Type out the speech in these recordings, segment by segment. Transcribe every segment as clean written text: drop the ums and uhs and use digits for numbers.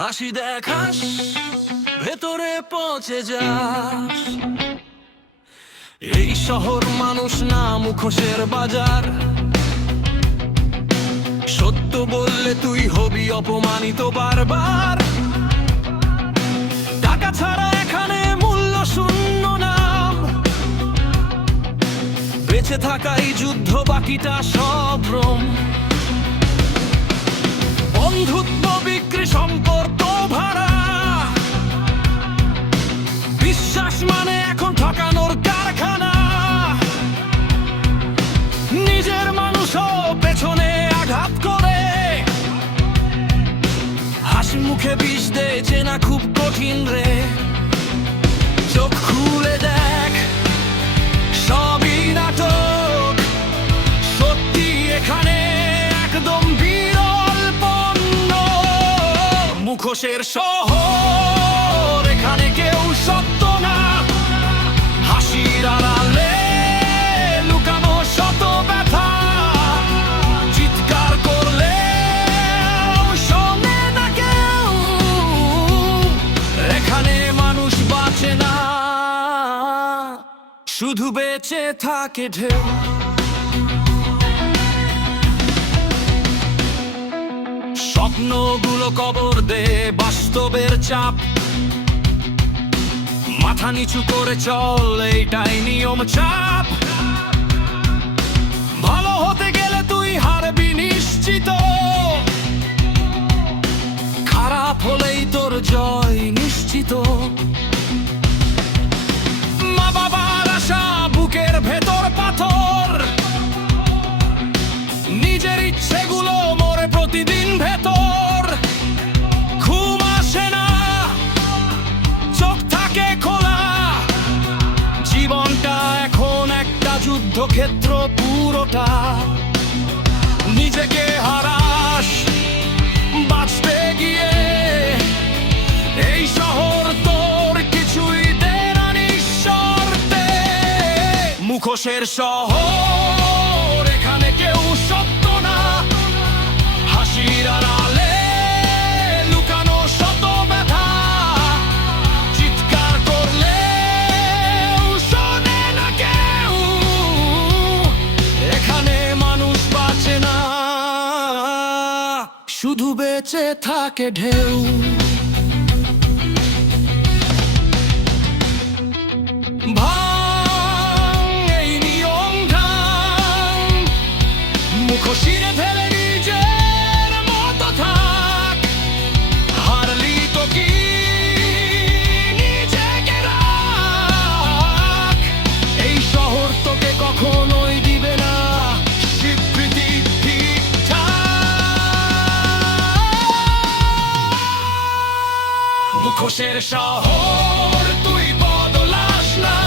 হাসি দেখাস, ভেতরে পচে যাস। এই শহর মানুষ না মুখোশের বাজার। সত্য বললে তুই হবি অপমানিত বারবার। টাকা ছাড়া এখানে মূল্য শূন্য নাম। বেঁচে থাকাই যুদ্ধ, বাকিটা সব ভ্রম। বন্ধুত্ব বিক্রি, সম্পর্ক ভাড়া। বিশ্বাস মানে এখন ঠকানোর কারখানা। নিজের মানুষও পেছনে আঘাত করে। হাসি মুখে বিষ দে, চেনা খুব কঠিন রে। চোখ খুলে দেখ, সবই নাটক। সত্যি এখানে একদম বিরল পণ্য। মুখোশের শহর, এখানে কেউ সত্য না। হাসির আড়ালে লুকানো শত ব্যথা। চিৎকার করলে শোনে না কেউ। এখানে মানুষ বাঁচে না, শুধু বেঁচে থাকে ঢেউ। স্বপ্নগুলো কবর দে, বাস্তবের চাপ। মাথা নিচু করে চল, এইটাই নিয়ম চাপ। ভালো হতে গেলে তুই হারবি নিশ্চিত। খারাপ হলেই তোর জয় নিশ্চিত। মা বাবার আশা বুকের ভেতর পাথর। নিজের ইচ্ছেগুলো মরে প্রতিদিন ভেতর। ঘুম আসে না, চোখ থাকে খোলা। জীবনটা এখন একটা যুদ্ধক্ষেত্র পুরোটা। নিজেকে হারাস বাঁচতে গিয়ে। এই শহর তোর কিছুই দে না নিঃশর্তে। মুখোশের শহর, এখানে কেউ সত্য না। হাসির আড়ালে লুকানো শত ব্যথা। চিৎকার করলে শোনে না কেউ। এখানে মানুষ বাঁচে না, শুধু বেঁচে থাকে ঢেউ। ভাঙ এই নিয়ম ঢাং। মুখোশিরে ঢেলে নিজের মতো থাক। হারলি তো কি নিজেকে রাখ। এই শহর তোকে কখনোই দিবে না স্বীকৃতি ঠিকঠাক। মুখোশের শহর, তুই বদলাস না।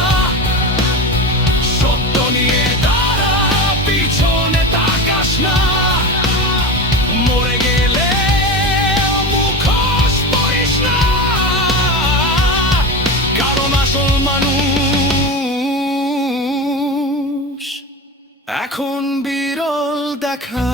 সত্য নিয়ে দাঁড়া, পিছনে তাকাস না। মরে গেলে মুখোশ পরিস না। কারণ আসল মানুষ এখন বিরল দেখা।